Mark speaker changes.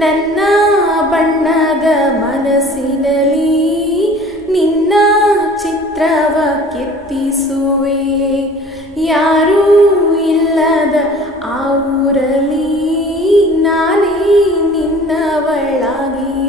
Speaker 1: ನನ್ನ ಬಣ್ಣದ ಮನಸ್ಸಿನಲ್ಲಿ ನಿನ್ನ ಚಿತ್ರವ ಕೆತ್ತಿಸುವೆ. ಯಾರೂ ಇಲ್ಲದ ಆ ಊರಲ್ಲಿ ನಾನೇ ನಿನ್ನವಳಾಗಿ